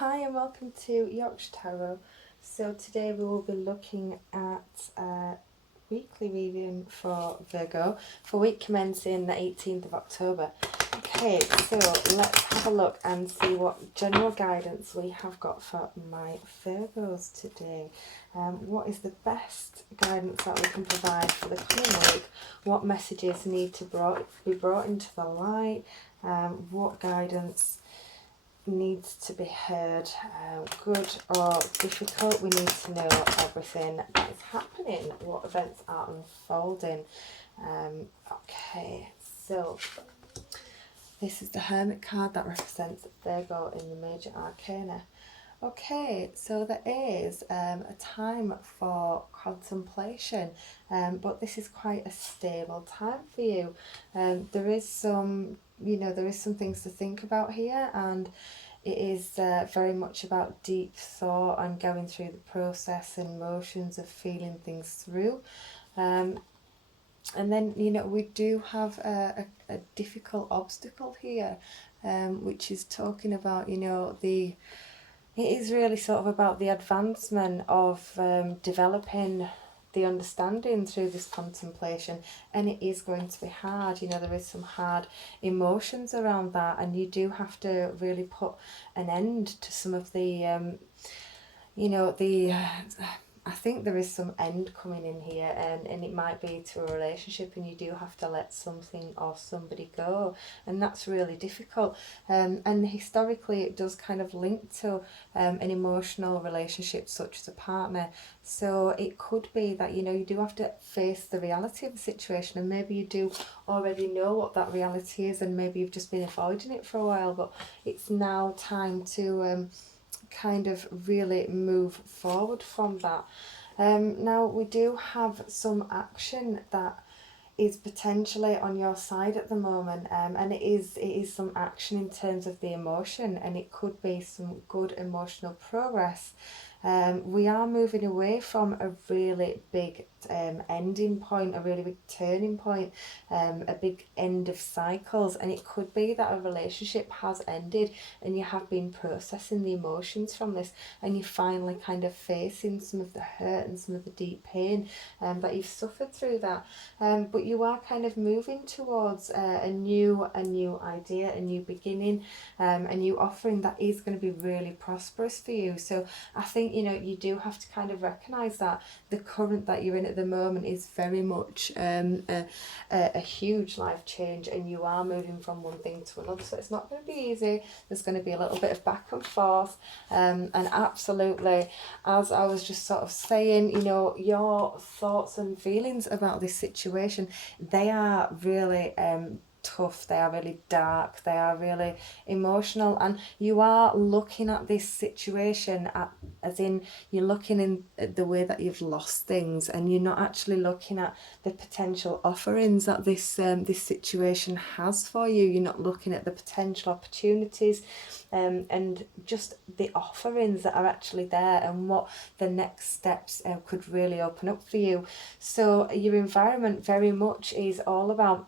Hi and welcome to Yorkshire Tarot. So today we will be looking at weekly reading for Virgo for week commencing the 18th of October. Okay, so let's have a look and see what general guidance we have got for my Virgos today. What is the best guidance that we can provide for the coming week? What messages need to be brought into the light? What guidance needs to be heard, good or difficult? We need to know everything that is happening, what events are unfolding. Okay, so this is the Hermit card that represents Virgo in the major arcana. Okay, so there is a time for contemplation, but this is quite a stable time for you. There is some, there is some things to think about here, and it is very much about deep thought and going through the process and motions of feeling things through. And then, we do have a difficult obstacle here, which is talking about, it is really sort of about the advancement of developing the understanding through this contemplation, and it is going to be hard. There is some hard emotions around that, and you do have to really put an end to some of the I think there is some end coming in here, and it might be to a relationship, and you do have to let something or somebody go, and that's really difficult. And historically it does kind of link to an emotional relationship such as a partner. So it could be that you do have to face the reality of the situation, and maybe you do already know what that reality is, and maybe you've just been avoiding it for a while, but it's now time to kind of really move forward from that. Now we do have some action that is potentially on your side at the moment, and it is some action in terms of the emotion, and it could be some good emotional progress. We are moving away from a really big ending point, a really big turning point, a big end of cycles, and it could be that a relationship has ended and you have been processing the emotions from this, and you're finally kind of facing some of the hurt and some of the deep pain that you've suffered through that. But you are kind of moving towards a new idea, a new beginning, a new offering that is going to be really prosperous for you. So I think you do have to kind of recognise that the current that you're in at the moment is very much a huge life change, and you are moving from one thing to another. So it's not going to be easy. There's going to be a little bit of back and forth, and absolutely, as I was just sort of saying, your thoughts and feelings about this situation, they are really tough, they are really dark, they are really emotional, and you are looking at this situation as in you're looking in the way that you've lost things, and you're not actually looking at the potential offerings that this situation has for you. You're not looking at the potential opportunities and just the offerings that are actually there, and what the next steps could really open up for you. So your environment very much is all about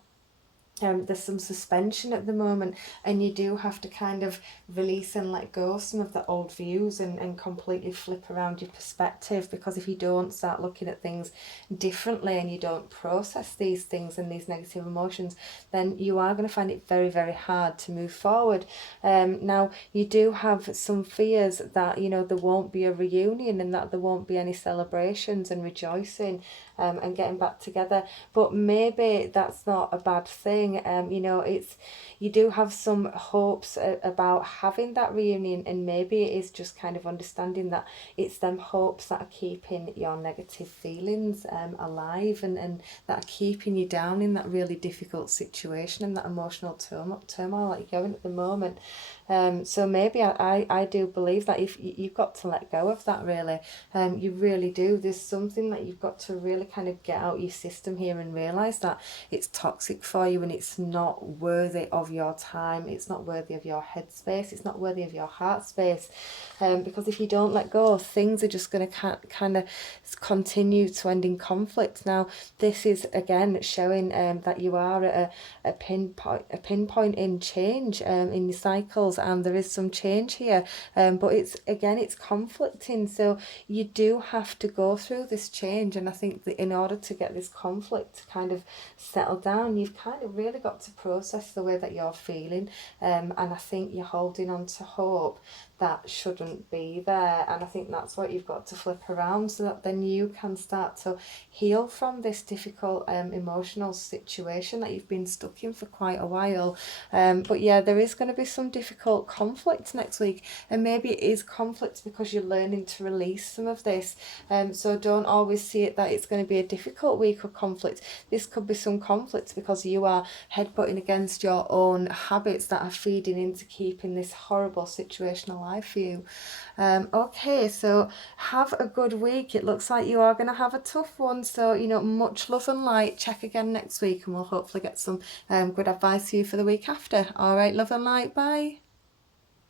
there's some suspension at the moment, and you do have to kind of release and let go of some of the old views and completely flip around your perspective, because if you don't start looking at things differently and you don't process these things and these negative emotions, then you are going to find it very, very hard to move forward. Now you do have some fears that there won't be a reunion, and that there won't be any celebrations and rejoicing and getting back together, but maybe that's not a bad thing. It's, you do have some hopes about having that reunion, and maybe it is just kind of understanding that it's them hopes that are keeping your negative feelings alive, and that are keeping you down in that really difficult situation and that emotional turmoil that you're going at the moment. So maybe I do believe that if you've got to let go of that, really, you really do. There's something that you've got to really kind of get out your system here and realise that it's toxic for you, and it's not worthy of your time, it's not worthy of your headspace, it's not worthy of your heart space. Because if you don't let go, things are just going to kind of continue to end in conflict. Now, this is again showing that you are at a pinpoint in change in your cycles, and there is some change here, but it's conflicting, so you do have to go through this change. And I think that in order to get this conflict to kind of settle down, you've kind of really got to process the way that you're feeling, and I think you're holding on to hope that shouldn't be there, and I think that's what you've got to flip around, so that then you can start to heal from this difficult emotional situation that you've been stuck in for quite a while. But yeah, there is going to be some difficult conflict next week, and maybe it is conflict because you're learning to release some of this. So don't always see it that it's going to be a difficult week of conflict. This could be some conflict because you are headbutting against your own habits that are feeding into keeping this horrible situation alive for you. Okay, so have a good week. It looks like you are going to have a tough one, so much love and light. Check again next week and we'll hopefully get some good advice for you for the week after. All right, love and light, bye.